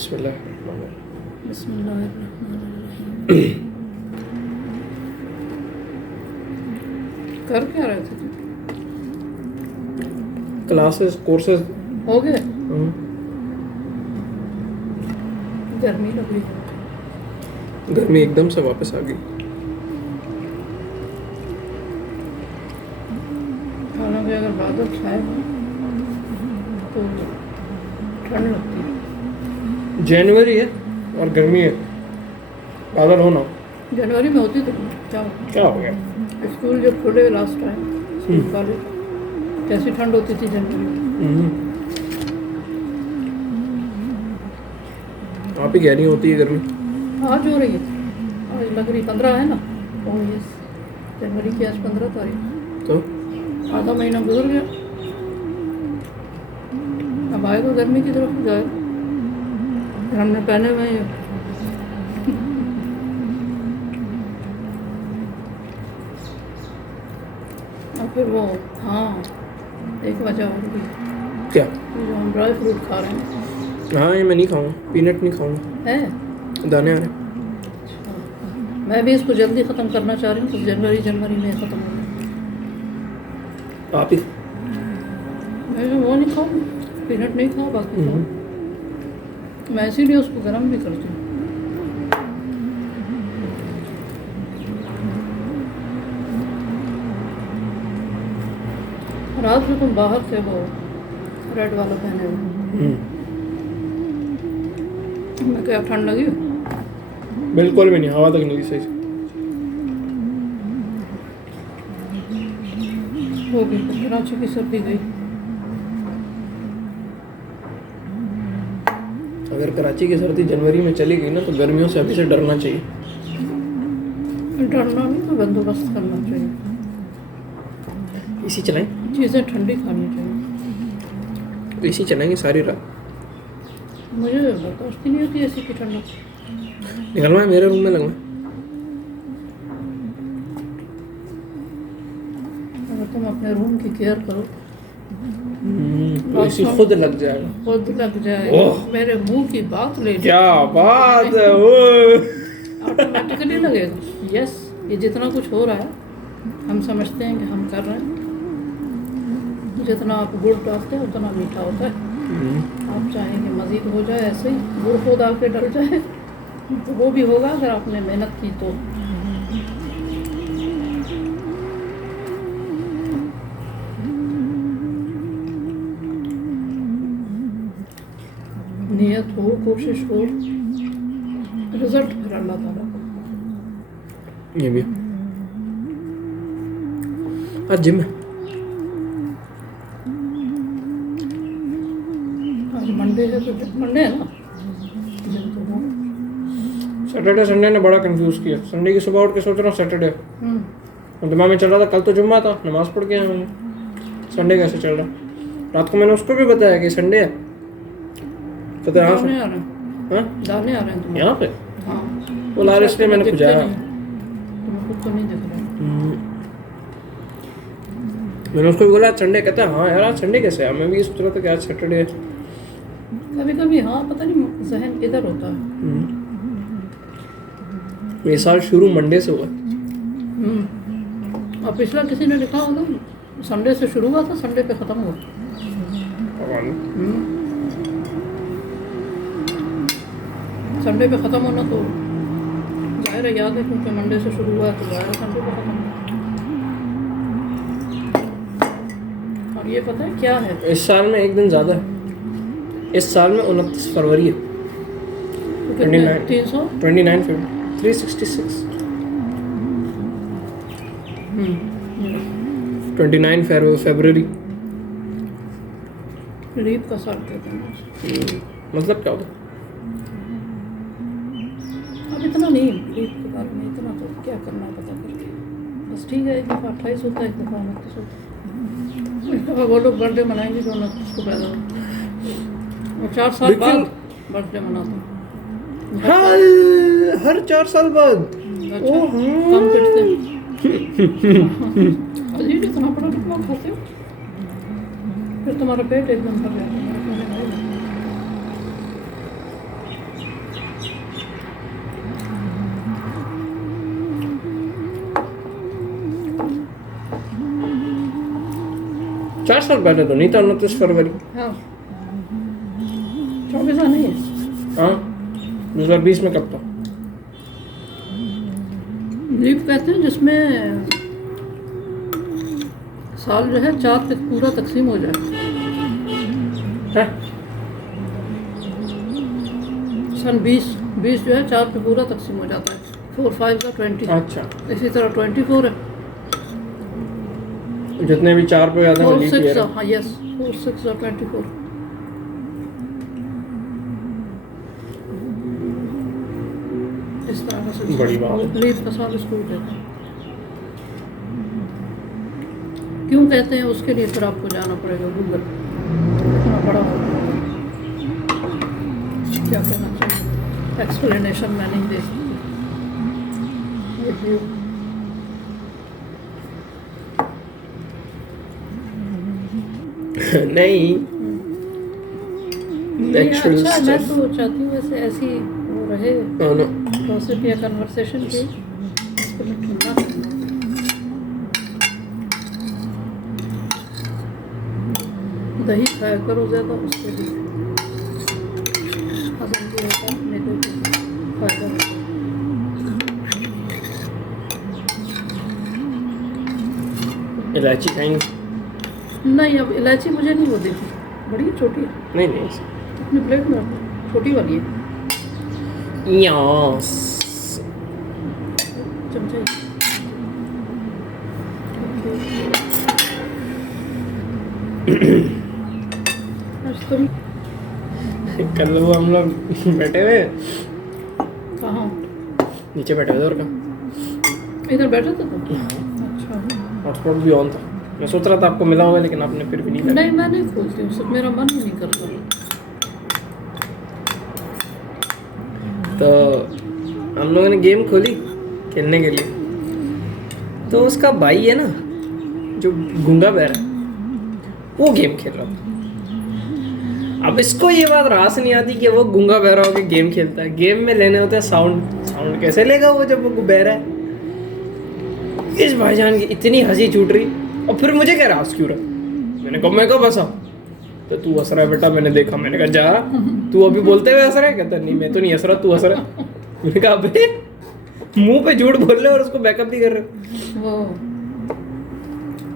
बिस्मिल्लाहिर्रहमानिर्रहीम। कर क्या रहे थे तुम? क्लासेस कोर्सेज हो गए? गर्मी लग रही है। गर्मी एकदम से वापस आ गई। हालांकि अगर बादल छाए हो तो ठंड लगती है। जनवरी है और गर्मी है, बादल होना। जनवरी में होती तो क्या हो? क्या हो गया? स्कूल जब खुले लास्ट टाइम, स्कूल कॉलेज, कैसी ठंड होती थी जनवरी में। आप ही कह रही होती है गर्मी। आज हो रही है, आज लग रही 15 है ना। और ये जनवरी की आज 15 तारीख, तो आधा महीना गुजर गया। अब आए तो गर्मी की तरफ जाए। हमने पहने हुए हैं और फिर वो, हाँ एक वजह और भी, क्या? जो हम ड्राई फ्रूट खा रहे हैं हाँ, ये मैं नहीं खाऊंगा, पीनट नहीं खाऊंगा, है। दाने आ रहे। मैं भी इसको जल्दी ख़त्म करना चाह रही हूँ, तो जनवरी में ख़त्म हो जाए। आप ही मैं वो नहीं खाऊँ, पीनट नहीं खाऊँ, बाकी खाऊँ। मैं इसीलिए उसको गर्म भी करती हूँ। रात में तुम बाहर से वो रेड वाला पहने हो, मैं क्या ठंड लगी? बिल्कुल भी नहीं, हवा तक नहीं लगी सही से। हो गई कराची की सर्दी गई। अगर कराची की सर्दी जनवरी में चली गई ना, तो गर्मियों से अभी से डरना चाहिए। डरना नहीं तो बंदोबस्त करना चाहिए। एसी चलाएं? चीज़ें ठंडी खानी चाहिए। एसी चलाएंगे सारी रात। मुझे बर्दाश्त ही नहीं होती ऐसी की ठंडक। निकलवाएं, मेरे रूम में लगवाएं। अगर तुम अपने रूम की केयर करो तो एसी खुद लग जाएगा। खुद लग जाए। ओह! मेरे मुंह की बात ले ली। क्या बात है! ऑटोमेटिकली लगेगा। यस, ये जितना कुछ हो रहा है हम समझते हैं कि हम कर रहे हैं। जितना आप गुड़ डालते हैं उतना मीठा होता है। आप चाहेंगे मज़ीद हो जाए, ऐसे ही गुड़ खुद आके डल जाए तो वो भी होगा अगर आपने मेहनत की तो। नियत हो, कोशिश हो, रिजल्ट फिर अल्लाह ताला को। ये भी आज जिम है। आज मंडे है तो मंडे है ना, जिम तो हो। सैटरडे संडे ने बड़ा कंफ्यूज किया। संडे की सुबह उठ के सोच रहा हूँ सैटरडे, और दिमाग में चल रहा था कल तो जुम्मा था, नमाज पढ़ के आया मैंने। संडे कैसे चल रहा? रात को मैंने उसको भी बताया कि संडे है। तो यहाँ दाने से आ रहे हैं, हाँ, दाने आ रहे हैं तुम्हारे। यहाँ पे हाँ, वो ला रहे, इसलिए मैंने दिखते बुझाया। नहीं, तुम्हें खुद तो नहीं दिख रहा। मैंने उसको भी बोला संडे, कहता है हाँ यार आज संडे कैसे है। मैं भी सोच रहा था कि आज सैटरडे है। कभी कभी हाँ, पता नहीं जहन इधर होता है। ये साल शुरू मंडे से हुआ। और पिछला किसी ने लिखा होगा संडे से शुरू हुआ था, संडे पे ख़त्म हुआ। संडे पे ख़त्म होना तो जाहिर है, याद है, क्योंकि मंडे से शुरू हुआ तो जाहिर है संडे पे ख़त्म हुआ। और ये पता है क्या है, इस साल में एक दिन ज़्यादा है। इस साल में 29 फरवरी है। 300 29 फरवरी 366। 29 फरवरी लीप का साल कहते हैं। मतलब क्या होता है? अब इतना नहीं लीप के बारे में, इतना तो क्या करना है पता करके। बस ठीक है, एक दफ़ा 28 होता है, एक दफ़ा 29 होता है। एक दफ़ा वो लोग बर्थडे मनाएंगे जो 29 को पैदा हो, और 4 साल बाद बर्थडे मनाते हैं। हर 4 साल बाद। अच्छा, कम पिटते हैं। अजीब, इतना बड़ा टुकड़ा खाते हो, फिर तुम्हारा पेट एकदम भर जाएगा। 4 साल पहले तो नहीं था 29 फरवरी। हाँ 24 नहीं है। हाँ 2020 में कब था? लीप कहते हैं जिसमें साल जो है 4 तक पूरा तकसीम हो जाए। है? सन 20 जो है 4 पे पूरा तकसीम हो जाता है। 4 5 का 20। अच्छा, इसी तरह 24 है। जितने भी 4 पे आते हैं 4 लीप 6 ईयर है। हाँ यस 4 6 और 24। इस तरह से बड़ी बात। लीप का साल स्कूल कहते हैं। क्यों कहते हैं उसके लिए फिर आपको जाना पड़ेगा गूगल, इतना बड़ा हो क्या कहना चाहिए, एक्सप्लेनेशन मैं नहीं दे सकती। नहीं, नेचुरल अच्छा मैं स्टफ। तो चाहती हूँ वैसे ऐसी वो रहे गॉसिप या कन्वर्सेशन की। इसको मैं ठंडा करना। दही खाया करो ज़्यादा, उससे भी हजम भी होता है, मेरे को फायदा होता है। इलायची खाएंगे? नहीं अब इलायची मुझे नहीं वो देती, बड़ी है, छोटी है। नहीं नहीं। अपनी प्लेट में रखो, छोटी वाली है, यस। चमचा ही। आज तुम कल वो हम लोग बैठे हुए कहाँ? नीचे बैठे हुए थे और का इधर बैठे थे तुम? अच्छा। हॉटस्पॉट भी ऑन था। मैं सोच रहा था आपको मिला होगा लेकिन आपने फिर भी नहीं मिला। नहीं मैं नहीं खोलती हूँ, सब मेरा मन ही नहीं करता। तो हम लोगों ने गेम खोली खेलने के लिए, तो उसका भाई है ना जो गूंगा बहरा है, वो गेम खेल रहा था। अब इसको ये बात रास नहीं आती कि वो गूंगा बहरा होकर गेम खेलता है। गेम में लेने होते हैं साउंड, साउंड कैसे लेगा वो जब वो बहरा है। इस भाईजान की इतनी हंसी छूट रही, और फिर मुझे कह रहा हंस क्यों रहा। मैंने कहा मैं कब हंसा? तो तू हंस रहा है बेटा, मैंने देखा। मैंने कहा जा, तू अभी बोलते हुए हंस रहा है? कहता नहीं मैं तो नहीं हंस रहा, तू हंस रहा है। मैंने कहा अबे मुंह पे झूठ बोल रहे हो और उसको बैकअप भी कर रहे हो। वो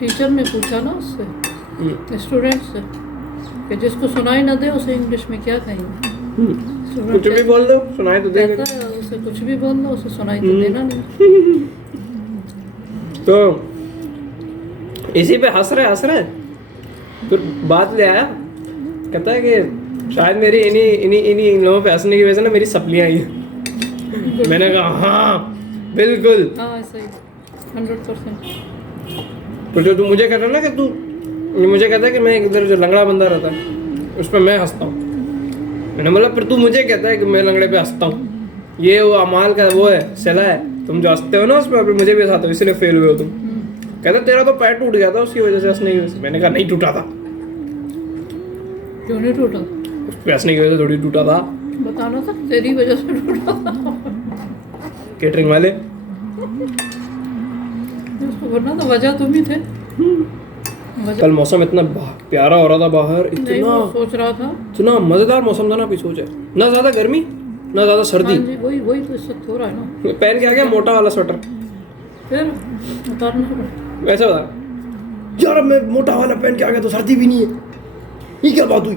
टीचर ने पूछा ना उससे, स्टूडेंट से, कि जिसको सुनाई ना दे उसे इंग्लिश में क्या कहेंगे। कुछ भी बोल दो सुनाई तो दे। कहता है उसे कुछ भी बोल दो उसे सुनाई तो देना नहीं। तो इसी पे हंस रहे फिर बात ले आया, कहता है कि शायद मेरी इन्हीं लोगों पे हंसने की वजह से ना मेरी सप्लियां आई हैं। मैंने कहा हाँ बिल्कुल। हाँ ऐसा ही 100%। तो जो तू मुझे कहता है ना कि तू मुझे कहता है कि मैं इधर जो लंगड़ा बंदा रहता है उस पर मैं हंसता हूँ। मैंने बोला फिर तू मुझे कहता है कि मैं लंगड़े पे हंसता हूँ, ये वो अमाल का वो है सिला है, तुम जो हंसते हो ना उस पर मुझे भी हंसाते हो, इसलिए फेल हुए हो तुम। कहता तेरा तो पैर टूट गया था उसकी वजह से हंसने की वजह से। मैंने कहा नहीं टूटा था। क्यों नहीं टूटा? उस पे हंसने की वजह से थोड़ी टूटा था, बताना था तेरी वजह से टूटा था। केटरिंग वाले। उसको वरना तो वजह तुम ही थे। कल मौसम इतना प्यारा हो रहा था बाहर, नहीं वो सोच रहा था। इतना मजेदार मौसम था ना, भी सोचे ना ज्यादा गर्मी ना ज्यादा सर्दी। हाँ जी वही तो इस वक्त हो रहा है ना। पहन के आ गया मोटा वाला स्वेटर, फिर उतारना पड़ा। वैसा बता यार मैं मोटा वाला पहन के आ गया तो सर्दी भी नहीं है, ये क्या बात हुई?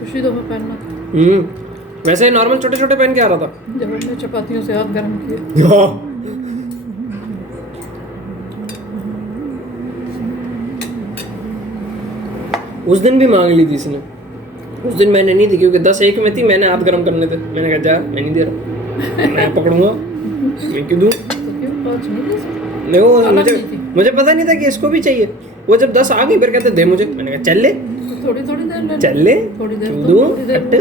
खुशी दफा पहनना था। वैसे ही नॉर्मल छोटे छोटे पहन के आ रहा था जब हमने चपातियों से हाथ गर्म किए। हाँ। उस दिन भी मांग ली थी इसने, उस दिन मैंने नहीं दी क्योंकि 10-1 में थी, मैंने हाथ गर्म करने थे। मैंने कहा जा मैं नहीं दे रहा, मैं पकड़ूंगा, मैं क्यों दूं? तो क्यों पाँच नहीं दे सकते? नहीं वो अलग नहीं थी। मुझे पता नहीं था कि इसको भी चाहिए। वो जब 10 आ गई फिर कहते दे मुझे। मैंने कहा चल ले, तो थोड़ी थोड़ी देर ले, चल ले, थोड़ी देर क्यों तो दूं? थोड़ी देर हट।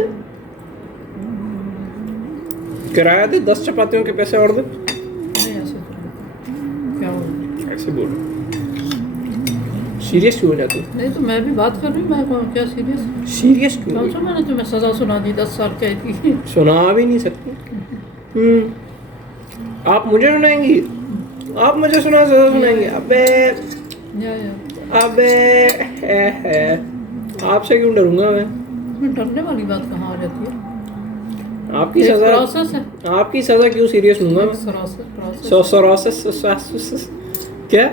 किराया दे 10 चपातियों के पैसे और दे। नहीं ऐसे तो क्या हो? ऐसे बोल सीरियस क्यों हो जाती? नहीं तो मैं भी बात कर रही हूँ, मैं कौन क्या सीरियस? सीरियस क्यों? कौन सा मैंने तुम्हें सजा सुना दी 10 साल कैद की? सुना भी नहीं सकती। आप मुझे सुनाएंगी? आप मुझे सजा सुनाएंगे? अबे या अबे आपसे क्यों डरूंगा मैं? डरने वाली बात कहाँ आ जाती है? आपकी एक सजा प्रोसेस है, आपकी सजा क्यों सीरियस लूंगा मैं? प्रोसेस क्या